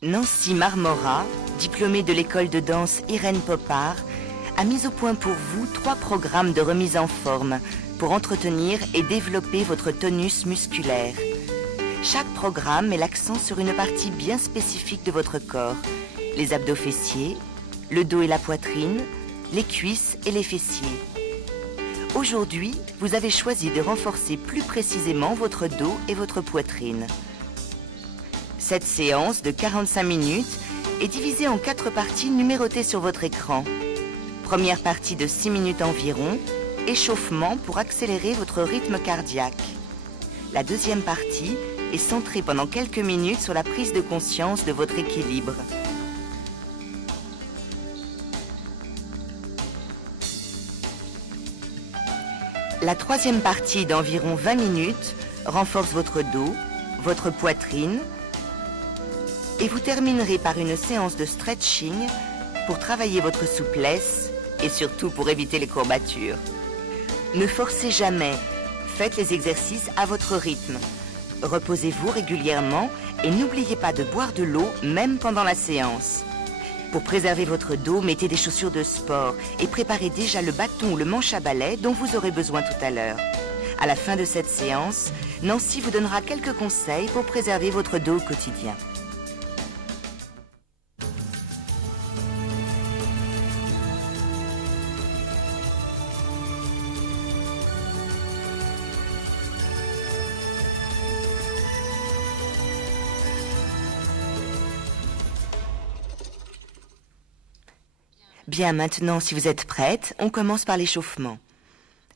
Nancy Marmora, diplômée de l'école de danse Irène Popard, a mis au point pour vous 3 programmes de remise en forme pour entretenir et développer votre tonus musculaire. Chaque programme met l'accent sur une partie bien spécifique de votre corps, les abdos fessiers, le dos et la poitrine, les cuisses et les fessiers. Aujourd'hui, vous avez choisi de renforcer plus précisément votre dos et votre poitrine. Cette séance de 45 minutes est divisée en 4 parties numérotées sur votre écran. Première partie de 6 minutes environ, échauffement pour accélérer votre rythme cardiaque. La deuxième partie est centrée pendant quelques minutes sur la prise de conscience de votre équilibre. La troisième partie d'environ 20 minutes renforce votre dos, votre poitrine, et vous terminerez par une séance de stretching pour travailler votre souplesse et surtout pour éviter les courbatures. Ne forcez jamais, faites les exercices à votre rythme. Reposez-vous régulièrement et n'oubliez pas de boire de l'eau même pendant la séance. Pour préserver votre dos, mettez des chaussures de sport et préparez déjà le bâton ou le manche à balai dont vous aurez besoin tout à l'heure. À la fin de cette séance, Nancy vous donnera quelques conseils pour préserver votre dos au quotidien. Bien, maintenant, si vous êtes prête, on commence par l'échauffement.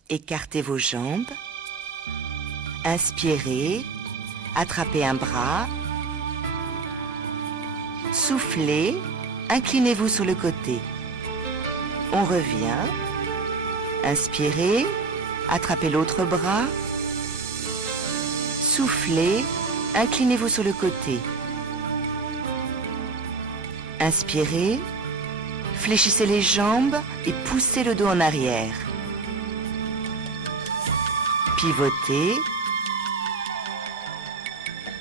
Écartez vos jambes. Inspirez. Attrapez un bras. Soufflez. Inclinez-vous sur le côté. On revient. Inspirez. Attrapez l'autre bras. Soufflez. Inclinez-vous sur le côté. Inspirez. Fléchissez les jambes et poussez le dos en arrière. Pivotez.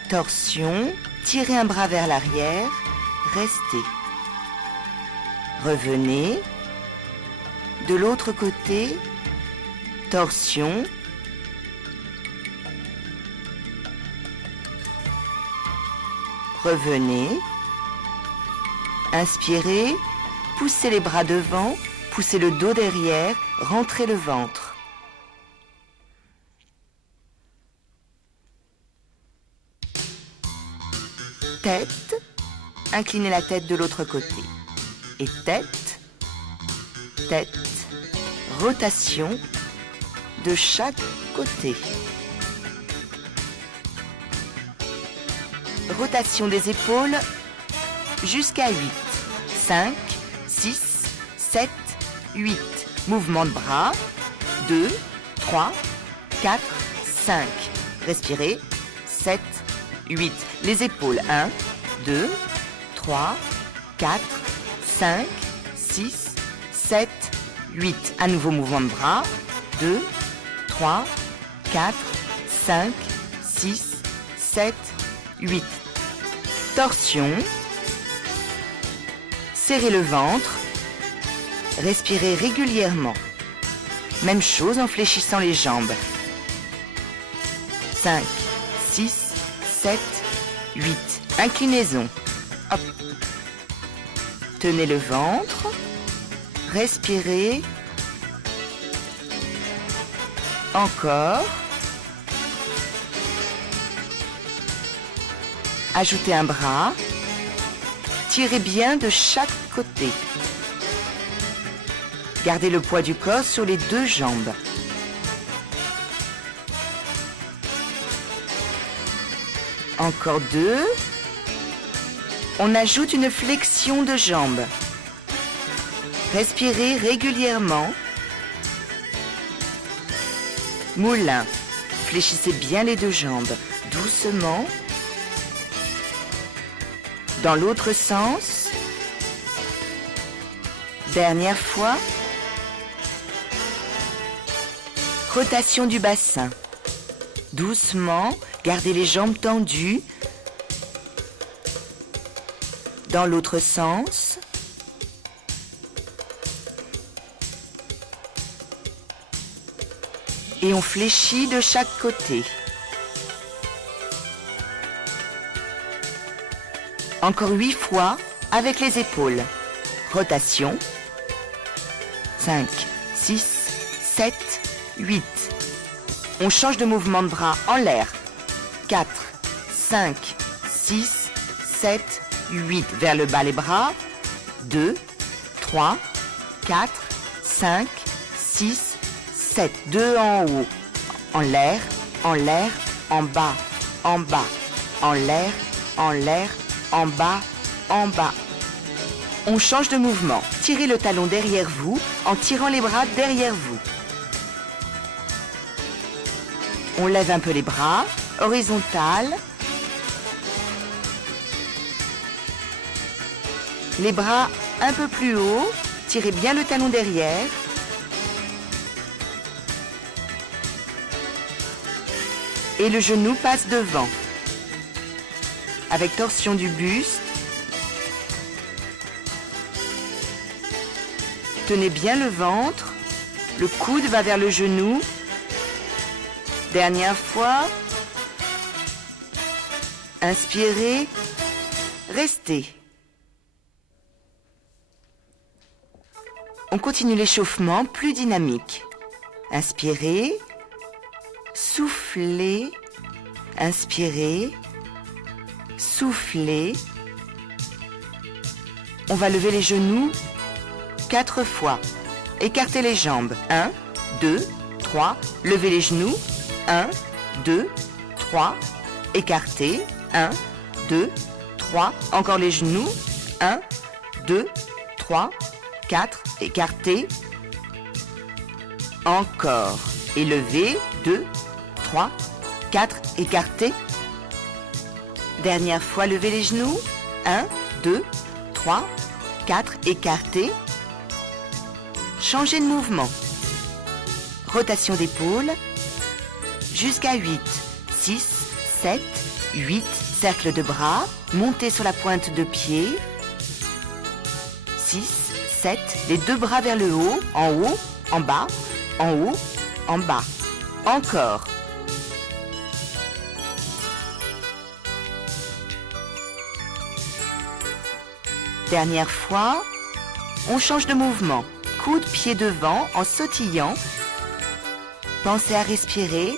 Torsion. Tirez un bras vers l'arrière. Restez. Revenez. De l'autre côté. Torsion. Revenez. Inspirez. Poussez les bras devant, poussez le dos derrière, rentrez le ventre. Tête, inclinez la tête de l'autre côté. Et tête, tête, rotation de chaque côté. Rotation des épaules jusqu'à 8, 5, 6, 7, 8. Mouvement de bras. 2, 3, 4, 5. Respirez. 7, 8. Les épaules. 1, 2, 3, 4, 5, 6, 7, 8. À nouveau mouvement de bras. 2, 3, 4, 5, 6, 7, 8. Torsion. Serrez le ventre, respirez régulièrement. Même chose en fléchissant les jambes. 5, 6, 7, 8. Inclinaison. Hop. Tenez le ventre, respirez. Encore. Ajoutez un bras. Tirez bien de chaque côté. Gardez le poids du corps sur les 2 jambes. Encore 2. On ajoute une flexion de jambes. Respirez régulièrement. Moulin. Fléchissez bien les 2 jambes. Doucement. Dans l'autre sens. Dernière fois. Rotation du bassin. Doucement, gardez les jambes tendues. Dans l'autre sens. Et on fléchit de chaque côté. Encore 8 fois avec les épaules. Rotation. 5, 6, 7, 8. On change de mouvement de bras en l'air. 4, 5, 6, 7, 8. Vers le bas les bras. 2, 3, 4, 5, 6, 7. 2 en haut. En l'air, en l'air, en bas, en bas. En l'air, en l'air, en bas, en bas. On change de mouvement. Tirez le talon derrière vous en tirant les bras derrière vous. On lève un peu les bras, horizontal. Les bras un peu plus haut, tirez bien le talon derrière. Et le genou passe devant. Avec torsion du buste. Tenez bien le ventre, le coude va vers le genou. Dernière fois. Inspirez, restez. On continue l'échauffement plus dynamique. Inspirez, soufflez, inspirez, soufflez. On va lever les genoux 4 fois. Écartez les jambes. 1, 2, 3. Levez les genoux. 1, 2, 3. Écartez. 1, 2, 3. Encore les genoux. 1, 2, 3, 4. Écartez. Encore. Et levez. 2, 3, 4. Écartez. Dernière fois, levez les genoux. 1, 2, 3, 4. Écartez. Changez de mouvement. Rotation d'épaule. Jusqu'à 8, 6, 7, 8. Cercle de bras. Montez sur la pointe de pied. 6, 7. Les deux bras vers le haut. En haut, en bas, en haut, en bas. Encore. Dernière fois. On change de mouvement. Coude, pied devant, en sautillant. Pensez à respirer.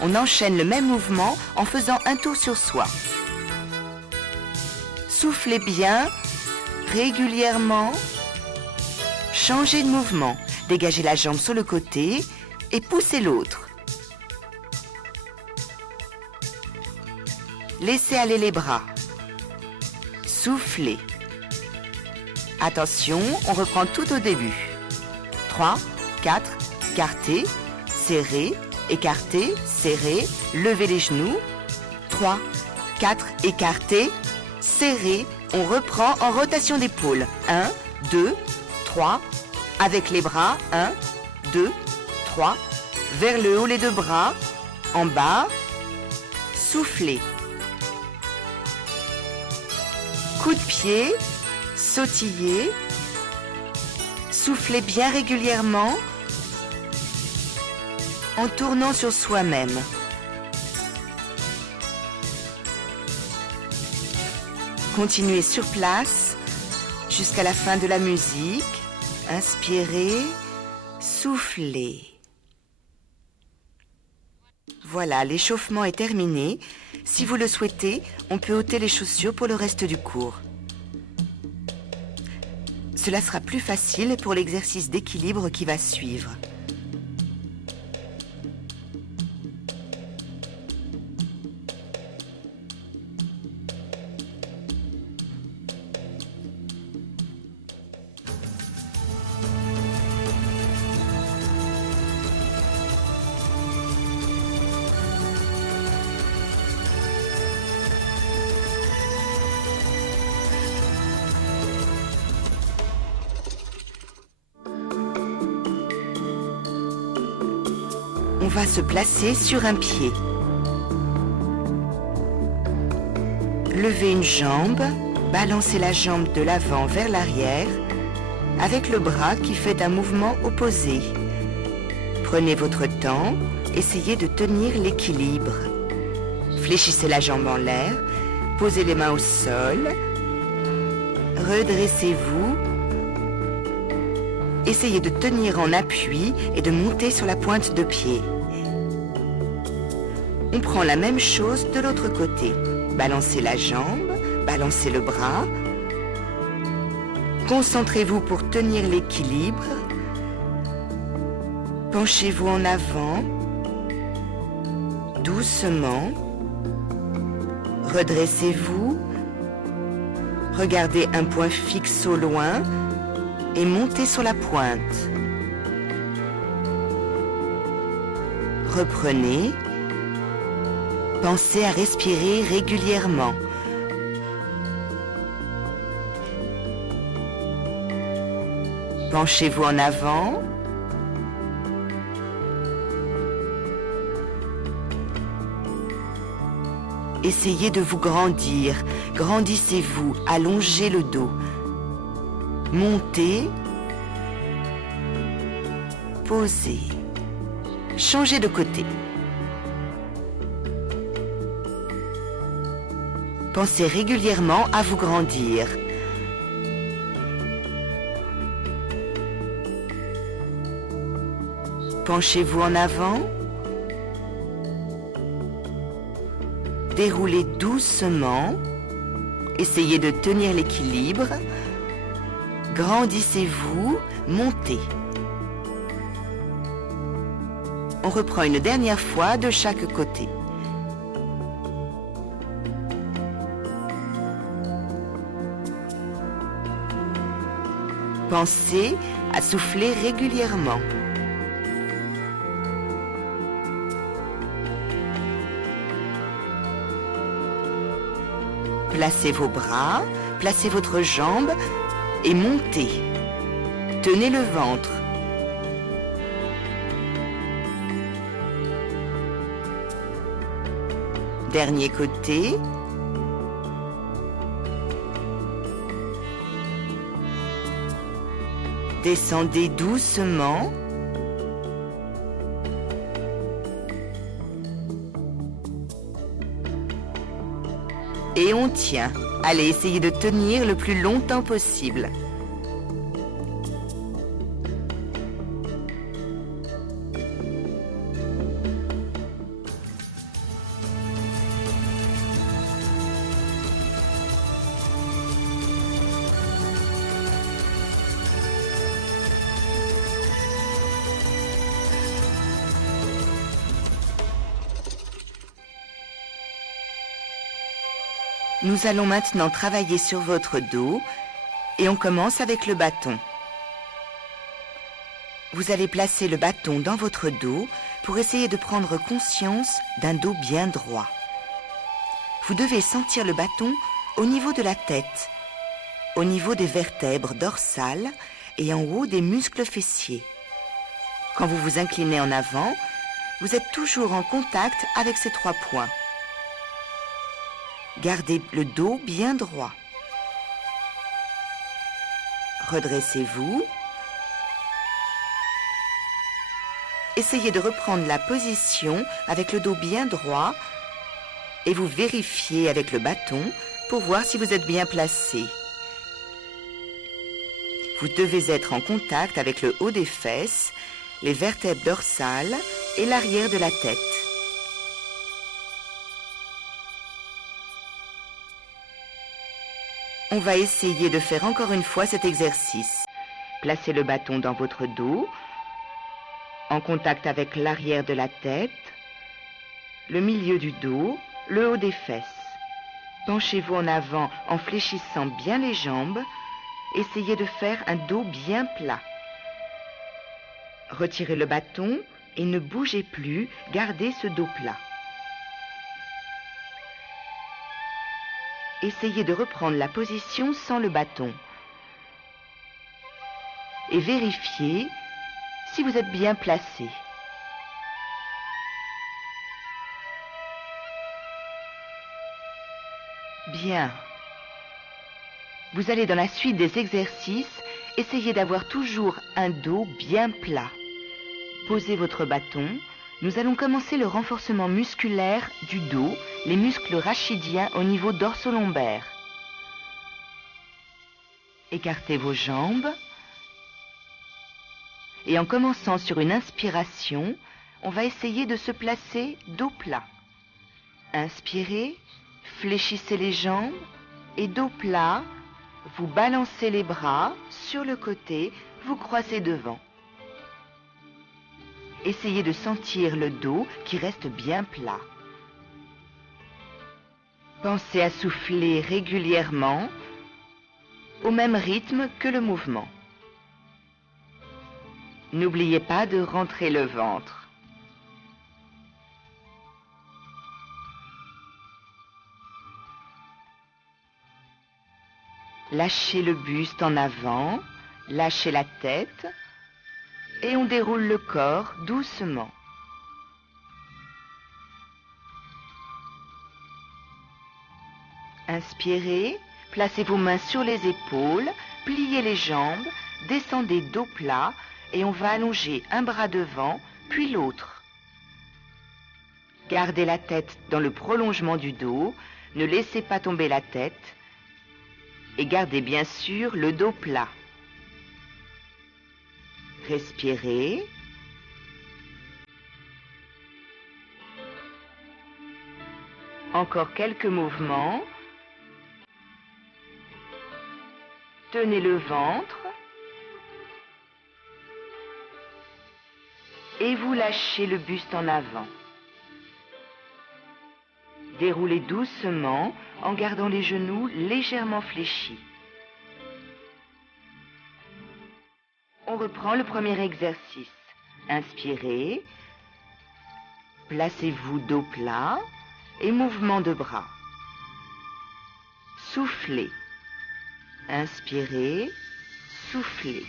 On enchaîne le même mouvement en faisant un tour sur soi. Soufflez bien, régulièrement. Changez de mouvement. Dégagez la jambe sur le côté et poussez l'autre. Laissez aller les bras. Soufflez. Attention, on reprend tout au début. 3, 4, écartez, serrez, écartez, serrez, levez les genoux. 3, 4, écartez, serrez. On reprend en rotation d'épaule. 1, 2, 3. Avec les bras. 1, 2, 3. Vers le haut les deux bras. En bas. Soufflez. Coup de pied, sautillez, soufflez bien régulièrement en tournant sur soi-même. Continuez sur place jusqu'à la fin de la musique. Inspirez, soufflez. Voilà, l'échauffement est terminé. Si vous le souhaitez, on peut ôter les chaussures pour le reste du cours. Cela sera plus facile pour l'exercice d'équilibre qui va suivre. On va se placer sur un pied. Levez une jambe, balancez la jambe de l'avant vers l'arrière avec le bras qui fait un mouvement opposé. Prenez votre temps, essayez de tenir l'équilibre. Fléchissez la jambe en l'air, posez les mains au sol, redressez-vous, essayez de tenir en appui et de monter sur la pointe de pied. On prend la même chose de l'autre côté. Balancez la jambe, balancez le bras. Concentrez-vous pour tenir l'équilibre. Penchez-vous en avant, doucement. Redressez-vous. Regardez un point fixe au loin et montez sur la pointe. Reprenez. Pensez à respirer régulièrement. Penchez-vous en avant. Essayez de vous grandir. Grandissez-vous, allongez le dos. Montez. Posez. Changez de côté. Pensez régulièrement à vous grandir. Penchez-vous en avant. Déroulez doucement. Essayez de tenir l'équilibre. Grandissez-vous, montez. On reprend une dernière fois de chaque côté. Pensez à souffler régulièrement. Placez vos bras, placez votre jambe et montez. Tenez le ventre. Dernier côté. Descendez doucement. Et on tient. Allez, essayez de tenir le plus longtemps possible. Nous allons maintenant travailler sur votre dos et on commence avec le bâton. Vous allez placer le bâton dans votre dos pour essayer de prendre conscience d'un dos bien droit. Vous devez sentir le bâton au niveau de la tête, au niveau des vertèbres dorsales et en haut des muscles fessiers. Quand vous vous inclinez en avant, vous êtes toujours en contact avec ces 3 points. Gardez le dos bien droit. Redressez-vous. Essayez de reprendre la position avec le dos bien droit et vous vérifiez avec le bâton pour voir si vous êtes bien placé. Vous devez être en contact avec le haut des fesses, les vertèbres dorsales et l'arrière de la tête. On va essayer de faire encore une fois cet exercice. Placez le bâton dans votre dos, en contact avec l'arrière de la tête, le milieu du dos, le haut des fesses. Penchez-vous en avant en fléchissant bien les jambes. Essayez de faire un dos bien plat. Retirez le bâton et ne bougez plus, gardez ce dos plat. Essayez de reprendre la position sans le bâton. Et vérifiez si vous êtes bien placé. Bien. Vous allez dans la suite des exercices, essayer d'avoir toujours un dos bien plat. Posez votre bâton. Nous allons commencer le renforcement musculaire du dos, les muscles rachidiens au niveau dorso-lombaire. Écartez vos jambes. Et en commençant sur une inspiration, on va essayer de se placer dos plat. Inspirez, fléchissez les jambes et dos plat, vous balancez les bras sur le côté, vous croisez devant. Essayez de sentir le dos qui reste bien plat. Pensez à souffler régulièrement au même rythme que le mouvement. N'oubliez pas de rentrer le ventre. Lâchez le buste en avant, lâchez la tête et on déroule le corps doucement. Inspirez, placez vos mains sur les épaules, pliez les jambes, descendez dos plat et on va allonger un bras devant, puis l'autre. Gardez la tête dans le prolongement du dos, ne laissez pas tomber la tête et gardez bien sûr le dos plat. Respirez. Encore quelques mouvements. Tenez le ventre. Et vous lâchez le buste en avant. Déroulez doucement en gardant les genoux légèrement fléchis. On reprend le premier exercice. Inspirez, placez-vous dos plat et mouvement de bras. Soufflez. Inspirez, soufflez.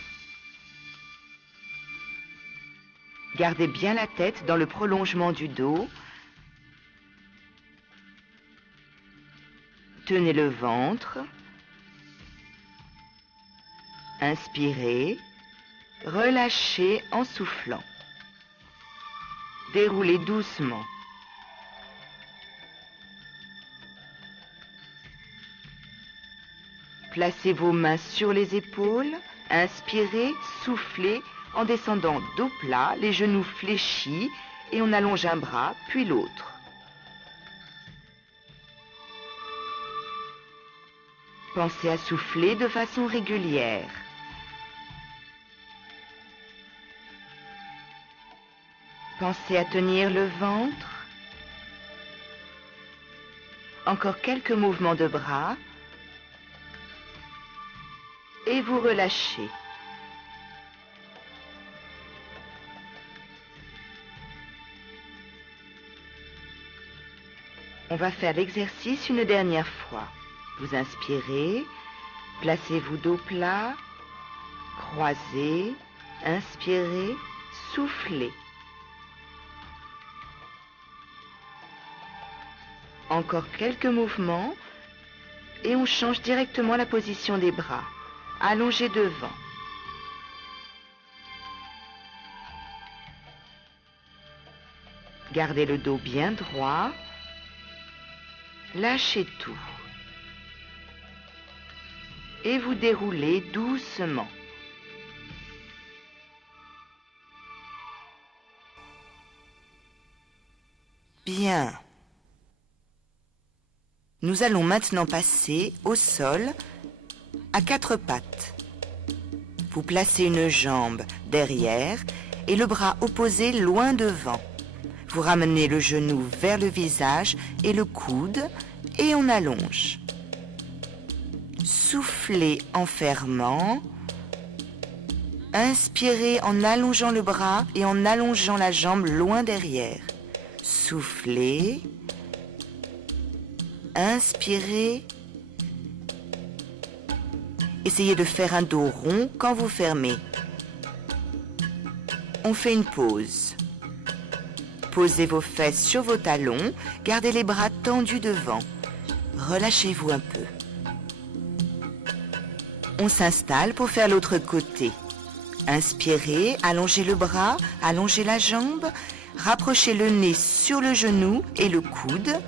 Gardez bien la tête dans le prolongement du dos. Tenez le ventre. Inspirez. Relâchez en soufflant. Déroulez doucement. Placez vos mains sur les épaules. Inspirez, soufflez en descendant dos plat, les genoux fléchis et on allonge un bras puis l'autre. Pensez à souffler de façon régulière. Pensez à tenir le ventre. Encore quelques mouvements de bras. Et vous relâchez. On va faire l'exercice une dernière fois. Vous inspirez, placez-vous dos plat, croisez, inspirez, soufflez. Encore quelques mouvements et on change directement la position des bras. Allongez devant. Gardez le dos bien droit. Lâchez tout. Et vous déroulez doucement. Bien. Nous allons maintenant passer au sol à quatre pattes. Vous placez une jambe derrière et le bras opposé loin devant. Vous ramenez le genou vers le visage et le coude et on allonge. Soufflez en fermant. Inspirez en allongeant le bras et en allongeant la jambe loin derrière. Soufflez. Inspirez. Essayez de faire un dos rond quand vous fermez. On fait une pause. Posez vos fesses sur vos talons, gardez les bras tendus devant. relâchez-vous un peu. On s'installe pour faire l'autre côté. Inspirez, allongez le bras, allongez la jambe, rapprochez le nez sur le genou et le coude.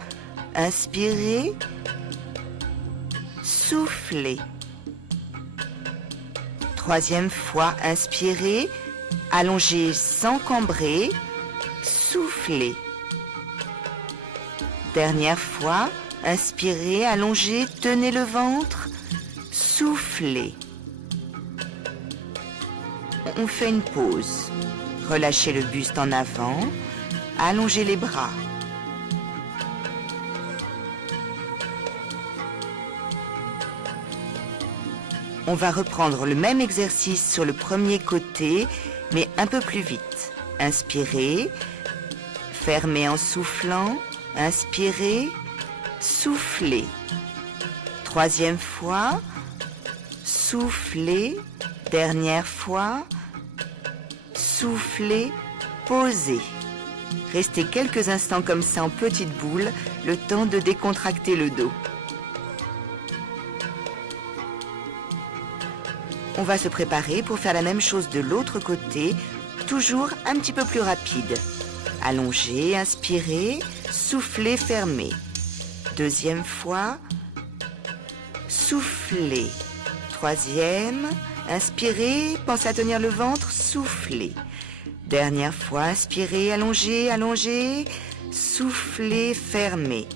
Inspirez, soufflez. Troisième fois, inspirez, allongez sans cambrer, soufflez. Dernière fois, inspirez, allongez, tenez le ventre, soufflez. On fait une pause. Relâchez le buste en avant, allongez les bras. On va reprendre le même exercice sur le premier côté, mais un peu plus vite. Inspirez, fermez en soufflant, inspirez, soufflez. Troisième fois, soufflez, dernière fois, soufflez, posez. Restez quelques instants comme ça en petite boule, le temps de décontracter le dos. On va se préparer pour faire la même chose de l'autre côté, toujours un petit peu plus rapide. Allongez, inspirez, soufflez, fermez. Deuxième fois, soufflez. Troisième, inspirez, pensez à tenir le ventre, soufflez. Dernière fois, inspirez, allongez, allongez, soufflez, fermez.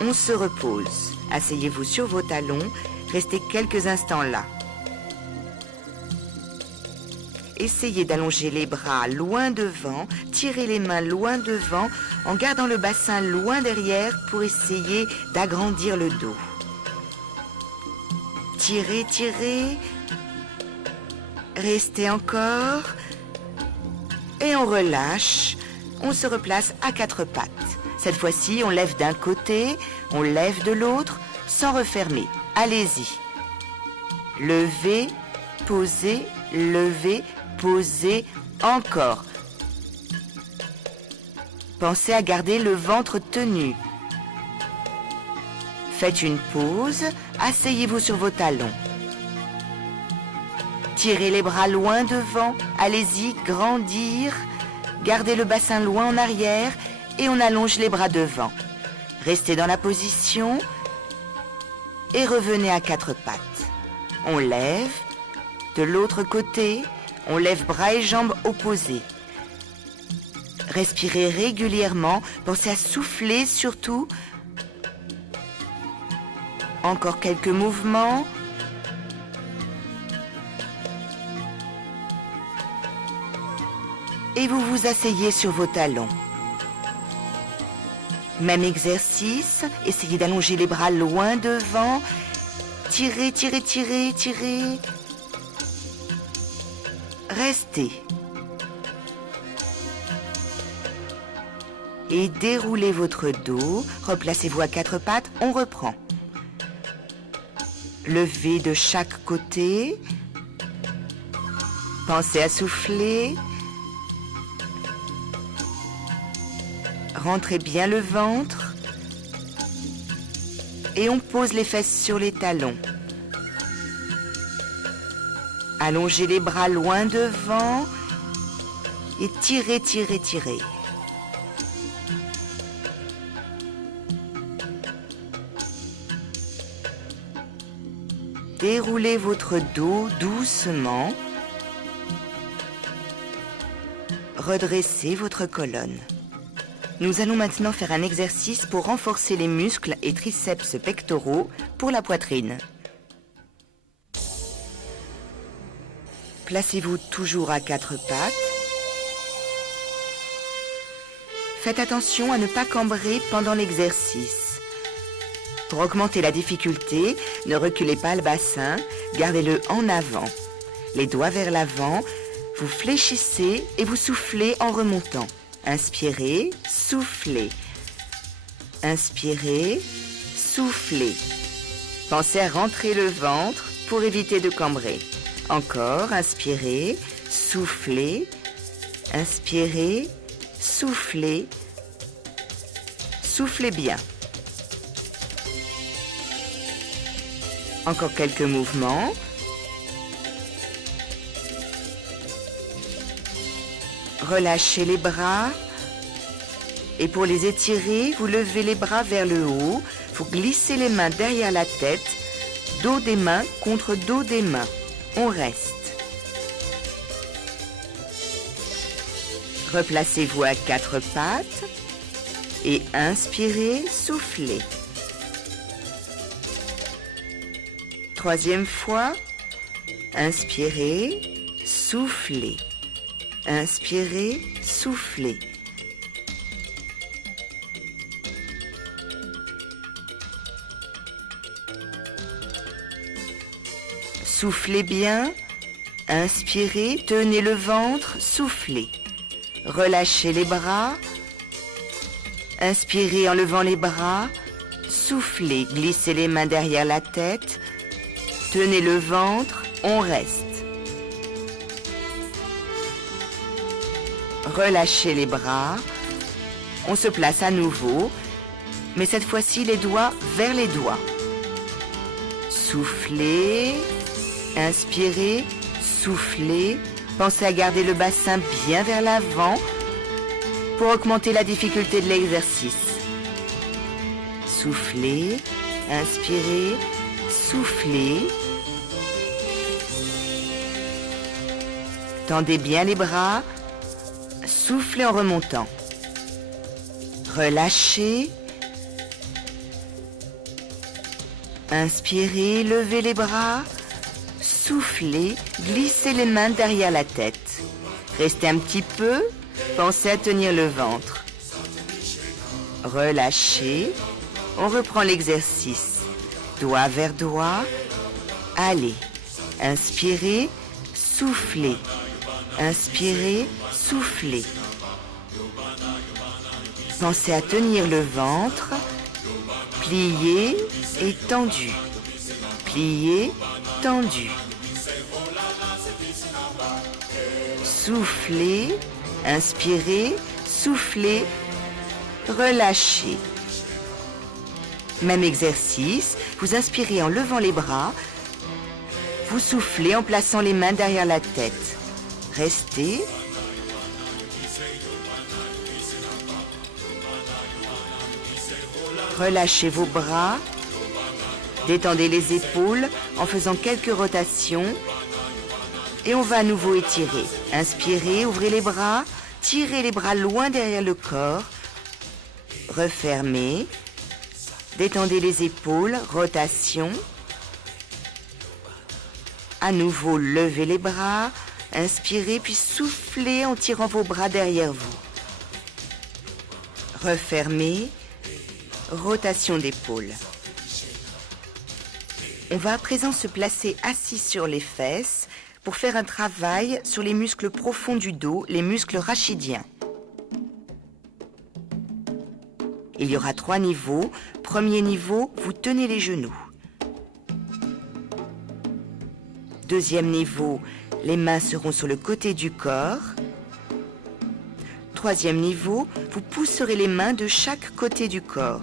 On se repose. Asseyez-vous sur vos talons, restez quelques instants là. Essayez d'allonger les bras loin devant, tirez les mains loin devant, en gardant le bassin loin derrière pour essayer d'agrandir le dos. Tirez, tirez, restez encore, et on relâche, on se replace à quatre pattes. Cette fois-ci, on lève d'un côté, on lève de l'autre, sans refermer. Allez-y. Levez, posez, levez, posez, encore. Pensez à garder le ventre tenu. Faites une pause, asseyez-vous sur vos talons. Tirez les bras loin devant, allez-y, grandir. Gardez le bassin loin en arrière et on allonge les bras devant. Restez dans la position et revenez à quatre pattes. On lève, de l'autre côté, on lève bras et jambes opposés. Respirez régulièrement, pensez à souffler surtout. Encore quelques mouvements. Et vous vous asseyez sur vos talons. Même exercice, essayez d'allonger les bras loin devant. Tirez, tirez, tirez, tirez. Restez. Et déroulez votre dos. Replacez-vous à quatre pattes. On reprend. Levez de chaque côté. Pensez à souffler. Rentrez bien le ventre. Et on pose les fesses sur les talons. Allongez les bras loin devant et tirez, tirez, tirez. Déroulez votre dos doucement. Redressez votre colonne. Nous allons maintenant faire un exercice pour renforcer les muscles et triceps pectoraux pour la poitrine. Placez-vous toujours à quatre pattes. Faites attention à ne pas cambrer pendant l'exercice. Pour augmenter la difficulté, ne reculez pas le bassin, gardez-le en avant. Les doigts vers l'avant, vous fléchissez et vous soufflez en remontant. Inspirez, soufflez. Inspirez, soufflez. Pensez à rentrer le ventre pour éviter de cambrer. Encore, inspirez, soufflez, inspirez, soufflez, soufflez bien. Encore quelques mouvements. Relâchez les bras. Et pour les étirer, vous levez les bras vers le haut. Vous glissez les mains derrière la tête. Dos des mains contre dos des mains. On reste. Replacez-vous à quatre pattes. Et inspirez, soufflez. Troisième fois. Inspirez, soufflez. Inspirez, soufflez. Soufflez bien, inspirez, tenez le ventre, soufflez. Relâchez les bras, inspirez en levant les bras, soufflez, glissez les mains derrière la tête, tenez le ventre, on reste. Relâchez les bras, on se place à nouveau, mais cette fois-ci les doigts vers les doigts. Soufflez. Inspirez, soufflez, pensez à garder le bassin bien vers l'avant pour augmenter la difficulté de l'exercice. Soufflez, inspirez, soufflez. Tendez bien les bras, soufflez en remontant. Relâchez. Inspirez, levez les bras. Soufflez, glissez les mains derrière la tête. Restez un petit peu, pensez à tenir le ventre. Relâchez, on reprend l'exercice. Doigt vers doigt, allez. Inspirez, soufflez. Inspirez, soufflez. Pensez à tenir le ventre, plié et tendu. Plié, tendu. Soufflez, inspirez, soufflez, relâchez. Même exercice, vous inspirez en levant les bras, vous soufflez en plaçant les mains derrière la tête. Restez. Relâchez vos bras, détendez les épaules en faisant quelques rotations. Et on va à nouveau étirer. Inspirez, ouvrez les bras, tirez les bras loin derrière le corps. Refermez. Détendez les épaules, rotation. À nouveau, levez les bras. Inspirez, puis soufflez en tirant vos bras derrière vous. Refermez. Rotation d'épaule. On va à présent se placer assis sur les fesses pour faire un travail sur les muscles profonds du dos, les muscles rachidiens. Il y aura 3 niveaux. Premier niveau, vous tenez les genoux. Deuxième niveau, les mains seront sur le côté du corps. Troisième niveau, vous pousserez les mains de chaque côté du corps.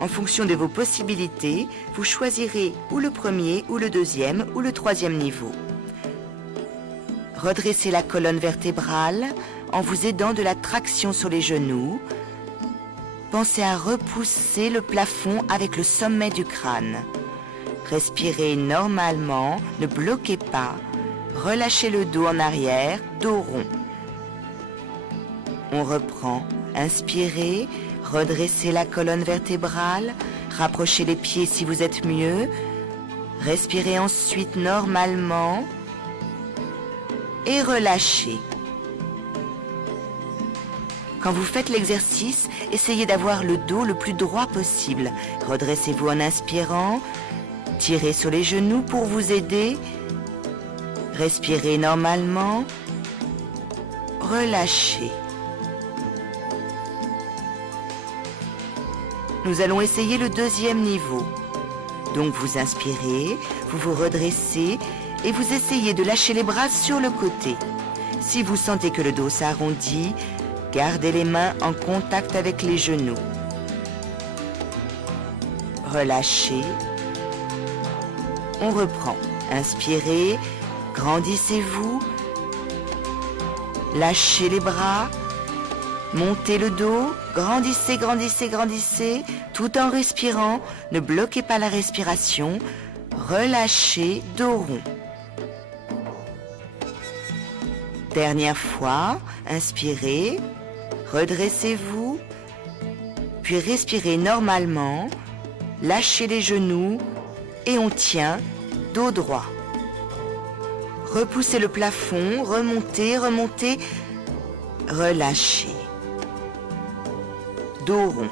En fonction de vos possibilités, vous choisirez ou le premier, ou le deuxième, ou le troisième niveau. Redressez la colonne vertébrale en vous aidant de la traction sur les genoux. Pensez à repousser le plafond avec le sommet du crâne. Respirez normalement, ne bloquez pas. Relâchez le dos en arrière, dos rond. On reprend. Inspirez. Redressez la colonne vertébrale, rapprochez les pieds si vous êtes mieux, respirez ensuite normalement et relâchez. Quand vous faites l'exercice, essayez d'avoir le dos le plus droit possible. Redressez-vous en inspirant, tirez sur les genoux pour vous aider, respirez normalement, relâchez. Nous allons essayer le deuxième niveau. Donc vous inspirez, vous vous redressez et vous essayez de lâcher les bras sur le côté. Si vous sentez que le dos s'arrondit, gardez les mains en contact avec les genoux. relâchez. On reprend. Inspirez, grandissez-vous. Lâchez les bras. Montez le dos, grandissez, grandissez, grandissez, tout en respirant. Ne bloquez pas la respiration. Relâchez, dos rond. Dernière fois, inspirez, redressez-vous, puis respirez normalement, lâchez les genoux et on tient, dos droit. Repoussez le plafond, remontez, remontez, relâchez. Dos rond.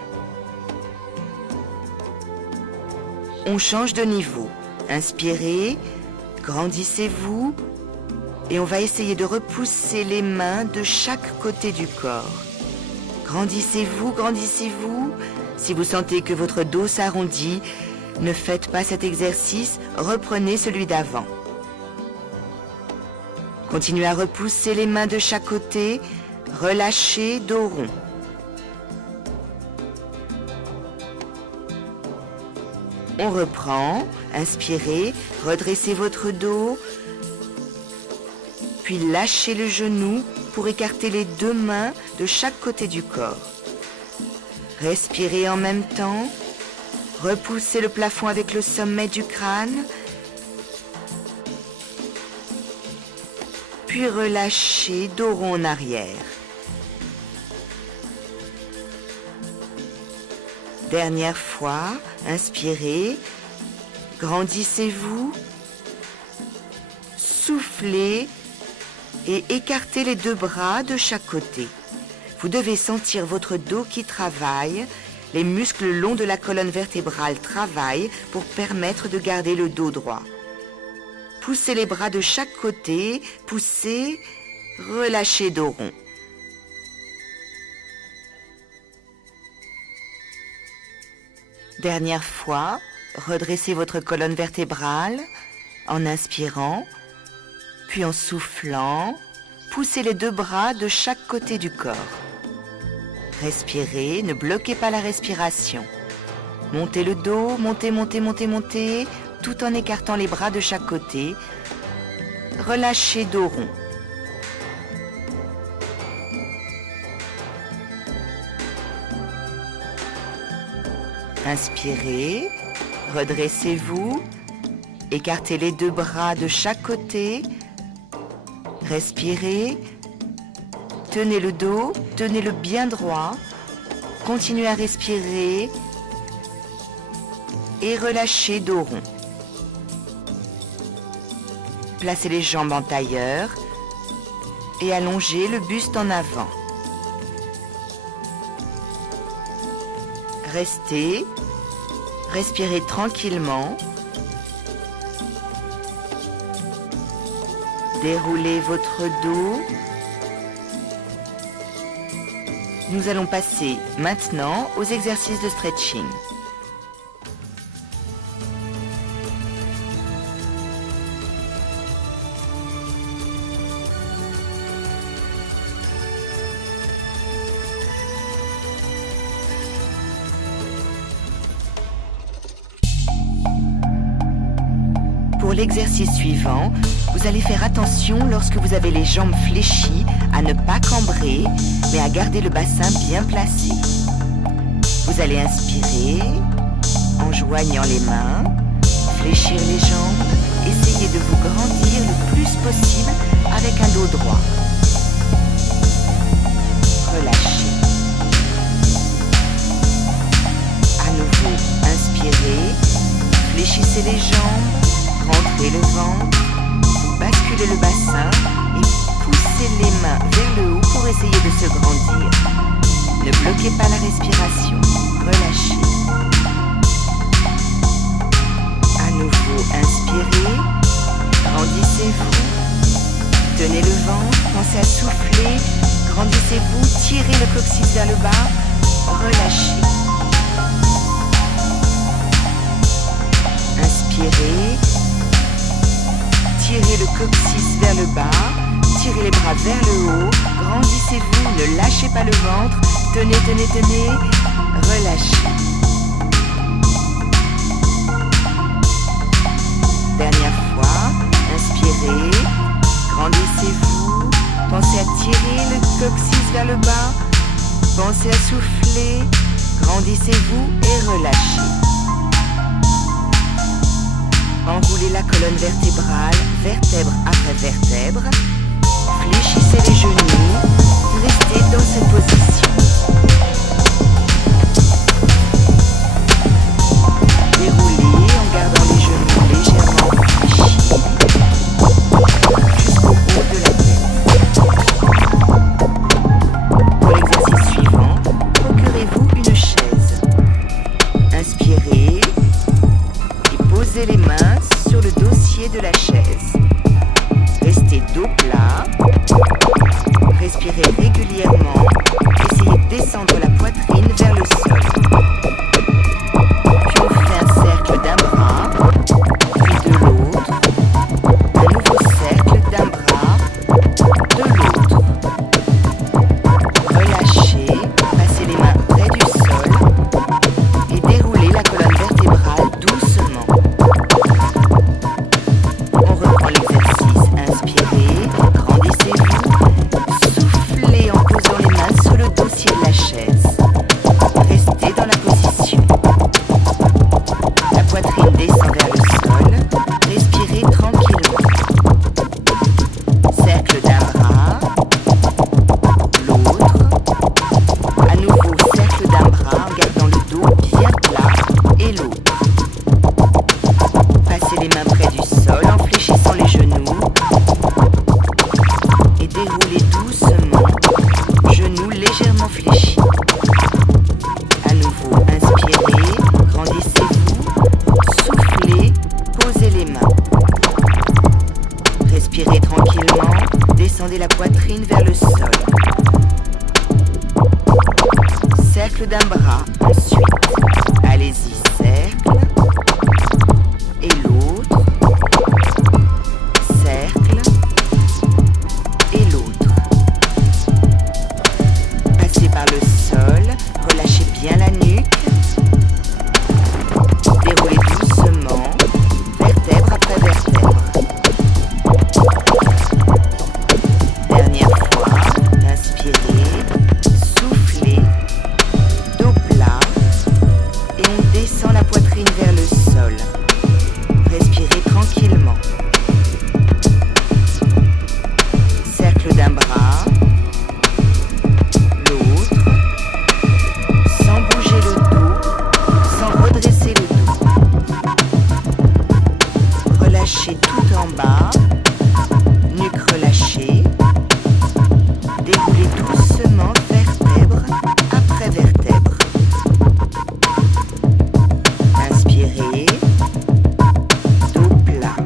On change de niveau. Inspirez, grandissez-vous et on va essayer de repousser les mains de chaque côté du corps. Grandissez-vous, grandissez-vous. Si vous sentez que votre dos s'arrondit, ne faites pas cet exercice, reprenez celui d'avant. Continuez à repousser les mains de chaque côté, relâchez, dos rond. On reprend, inspirez, redressez votre dos, puis lâchez le genou pour écarter les deux mains de chaque côté du corps. Respirez en même temps, repoussez le plafond avec le sommet du crâne, puis relâchez, dos rond en arrière. Dernière fois, inspirez, grandissez-vous, soufflez et écartez les deux bras de chaque côté. Vous devez sentir votre dos qui travaille, les muscles le long de la colonne vertébrale travaillent pour permettre de garder le dos droit. Poussez les bras de chaque côté, poussez, relâchez, dos rond. Dernière fois, redressez votre colonne vertébrale en inspirant, puis en soufflant, poussez les deux bras de chaque côté du corps. Respirez, ne bloquez pas la respiration. Montez le dos, montez, montez, montez, montez, tout en écartant les bras de chaque côté. Relâchez, dos rond. Inspirez, redressez-vous, écartez les deux bras de chaque côté, respirez, tenez le dos, tenez-le bien droit, continuez à respirer et relâchez, dos rond. Placez les jambes en tailleur et allongez le buste en avant. Restez, respirez tranquillement. Déroulez votre dos. Nous allons passer maintenant aux exercices de stretching. Pour l'exercice suivant, vous allez faire attention lorsque vous avez les jambes fléchies à ne pas cambrer, mais à garder le bassin bien placé. Vous allez inspirer en joignant les mains, fléchir les jambes, essayez de vous grandir le plus possible avec un dos droit. Relâchez. À nouveau, inspirez, fléchissez les jambes, rentrez le ventre, basculez le bassin et poussez les mains vers le haut pour essayer de se grandir. Ne bloquez pas la respiration, relâchez. À nouveau, inspirez, grandissez-vous, tenez le ventre, pensez à souffler, grandissez-vous, tirez le coccyx vers le bas, relâchez. Inspirez, tirez le coccyx vers le bas, tirez les bras vers le haut, grandissez-vous, ne lâchez pas le ventre, tenez, tenez, tenez, relâchez. coccyx vers le bas. Pensez à souffler. Grandissez-vous et relâchez. Enroulez la colonne vertébrale, vertèbre après vertèbre. Fléchissez les genoux. Restez dans cette position. Déroulez en gardant les genoux légèrement fléchis jusqu'au haut de la tête. Pour l'exercice suivant, procurez-vous une chaise. Inspirez et posez les mains sur le dossier de la chaise. Restez dos plat. Respirez régulièrement. Essayez de descendre la poitrine vers le sol. Puis on fait un cercle d'un bras, puis de l'autre. Un nouveau cercle d'un bras, de l'autre. Relâchez, passez les mains près du sol et déroulez la colonne vertébrale doucement. On reprend l'exercice. Inspirez, grandissez-vous, soufflez en posant les mains sur le dossier de la chaise. Restez dans la position. La poitrine descend vers le sol. Respirez tranquillement. Cercle d'un bras, l'autre. À nouveau, cercle d'un bras en gardant le dos bien plat et l'autre. Passez les mains près du sol en fléchissant les genoux et déroulez doucement, genoux légèrement fléchis. À nouveau, inspirez, grandissez-vous, soufflez, posez les mains. Respirez tranquillement, descendez la poitrine vers le sol. Cercle d'un bras, ensuite. Allez-y, cercle. Et l'autre. Cercle. Et l'autre. Passez par le sol, relâchez bien la nuque. Déroulez doucement, vertèbre après vertèbre. Dernière fois, inspirez, soufflez, dos plat, et on descend la poitrine vers le sol. Respirez tranquillement. Cercle d'un bras, l'autre, sans bouger le dos, sans redresser le dos. Relâchez tout en bas, nuque relâchée. Déroulez doucement vertèbre après vertèbre. Inspirez, dos plat.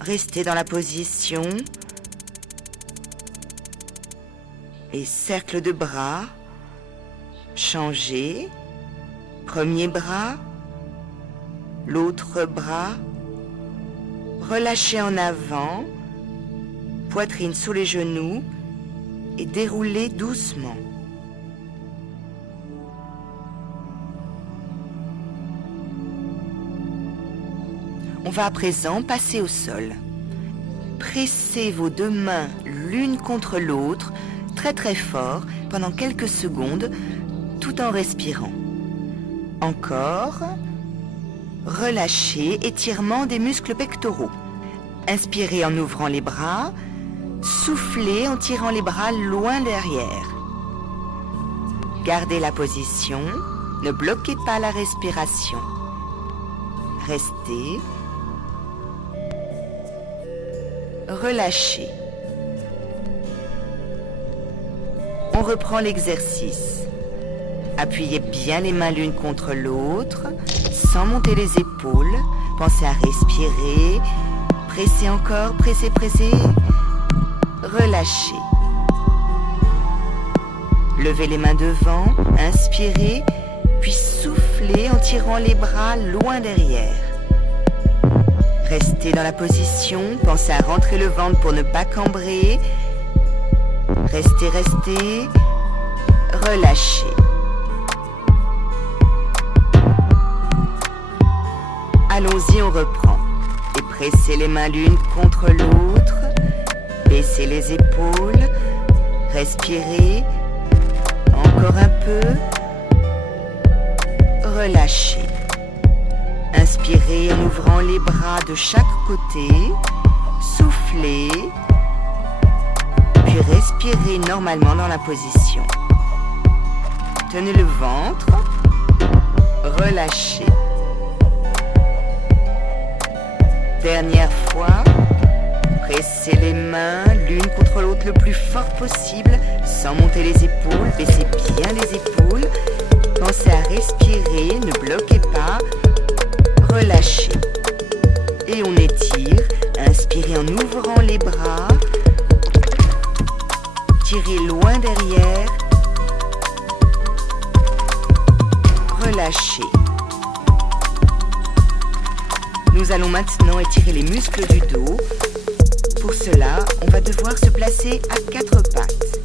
Restez dans la position et cercle de bras. Changez. Premier bras, l'autre bras. Relâchez en avant, poitrine sous les genoux et déroulez doucement. On va à présent passer au sol. Pressez vos deux mains l'une contre l'autre très très fort pendant quelques secondes tout en respirant. Encore. Relâchez, étirement des muscles pectoraux. Inspirez en ouvrant les bras. Soufflez en tirant les bras loin derrière. Gardez la position. Ne bloquez pas la respiration. Restez. Relâchez. On reprend l'exercice. Appuyez bien les mains l'une contre l'autre, sans monter les épaules. Pensez à respirer. Pressez encore, pressez, pressez. Relâchez. Levez les mains devant, inspirez, puis soufflez en tirant les bras loin derrière. Restez dans la position, pensez à rentrer le ventre pour ne pas cambrer. Restez, restez. Relâchez. Allons-y, on reprend. Et pressez les mains l'une contre l'autre. Baissez les épaules. Respirez. Encore un peu. Relâchez. Inspirez en ouvrant les bras de chaque côté. Soufflez. Puis respirez normalement dans la position. Tenez le ventre. Relâchez. Dernière fois. Pressez les mains l'une contre l'autre le plus fort possible sans monter les épaules. Baissez bien les épaules. Pensez à respirer, ne bloquez pas. Relâchez. Et on étire. Inspirez en ouvrant les bras. Tirez loin derrière. Relâchez. Nous allons maintenant étirer les muscles du dos. Pour cela, on va devoir se placer à 4 pattes.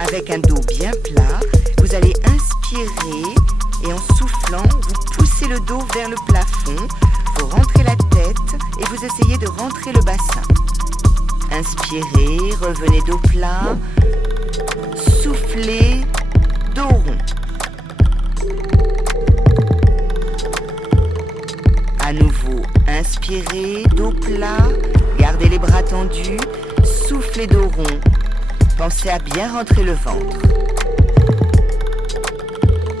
Avec un dos bien plat, vous allez inspirer et en soufflant, vous poussez le dos vers le plafond. Vous rentrez la tête et vous essayez de rentrer le bassin. Inspirez, revenez dos plat. Soufflez, dos rond. À nouveau, inspirez, dos plat, gardez les bras tendus, soufflez dos rond. Pensez à bien rentrer le ventre.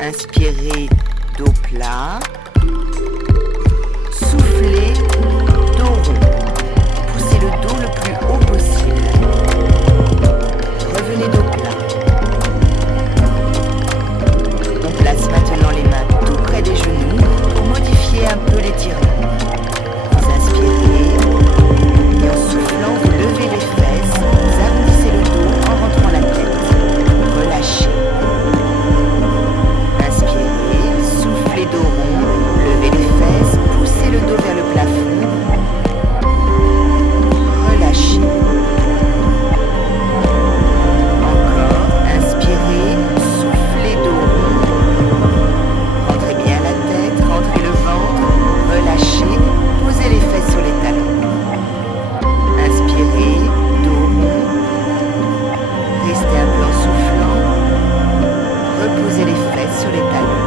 Inspirez, dos plat, soufflez, dos rond. Poussez le dos le plus haut possible. Revenez dos plat. On place maintenant les mains tout près des genoux pour modifier un peu l'étirement. Vous inspirez et en soufflant, vous levez les fesses, vous arrondissez le dos en rentrant la tête. Relâchez. Inspirez, soufflez dos rond, levez les fesses, poussez le dos vers le plafond. Relâchez. Encore, inspirez, soufflez dos rond. Rentrez bien la tête, rentrez le ventre, relâchez, posez les fesses sur les talons. Inspirez, dos rond. Restez un peu en soufflant. Reposez les fesses sur les talons.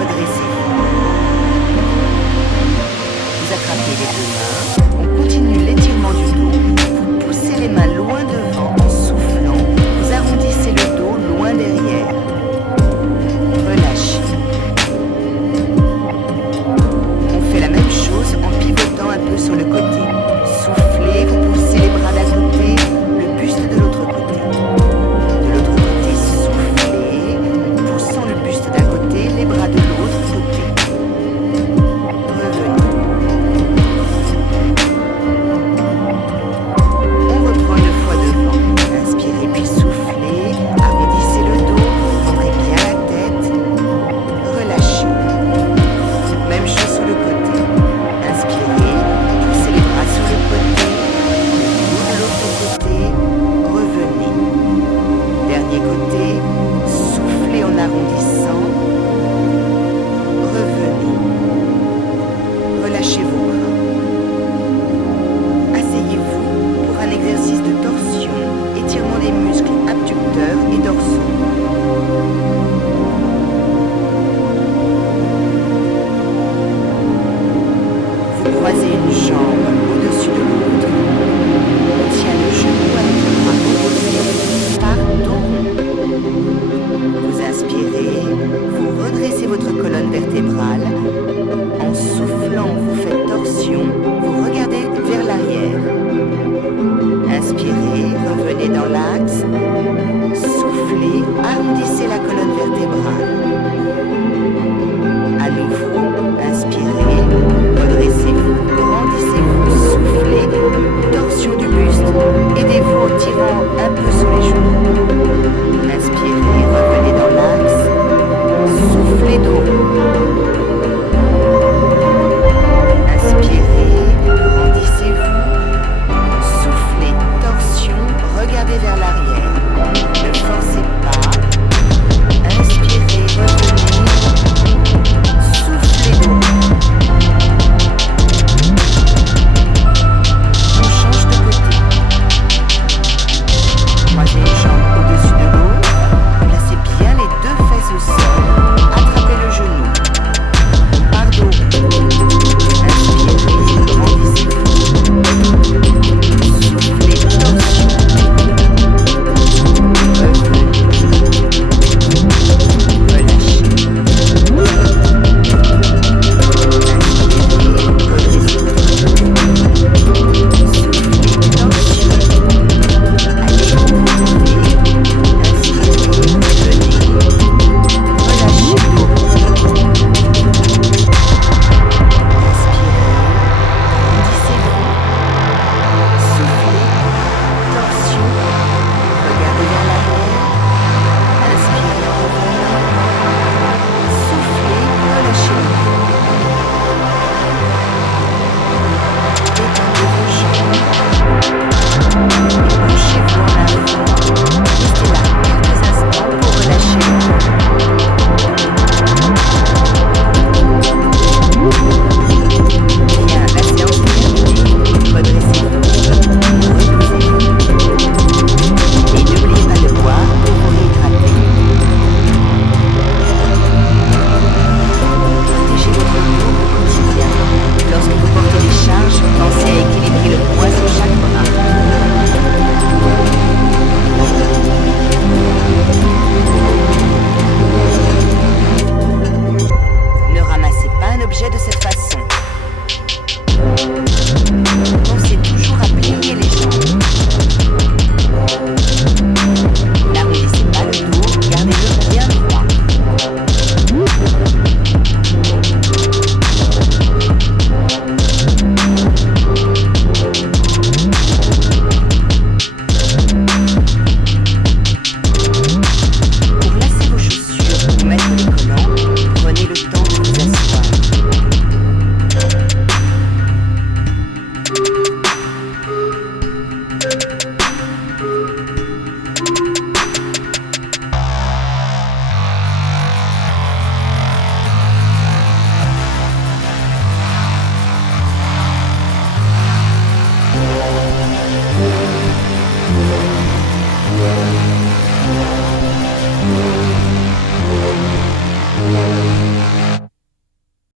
Redressez-vous. Vous attrapez les deux mains. On continue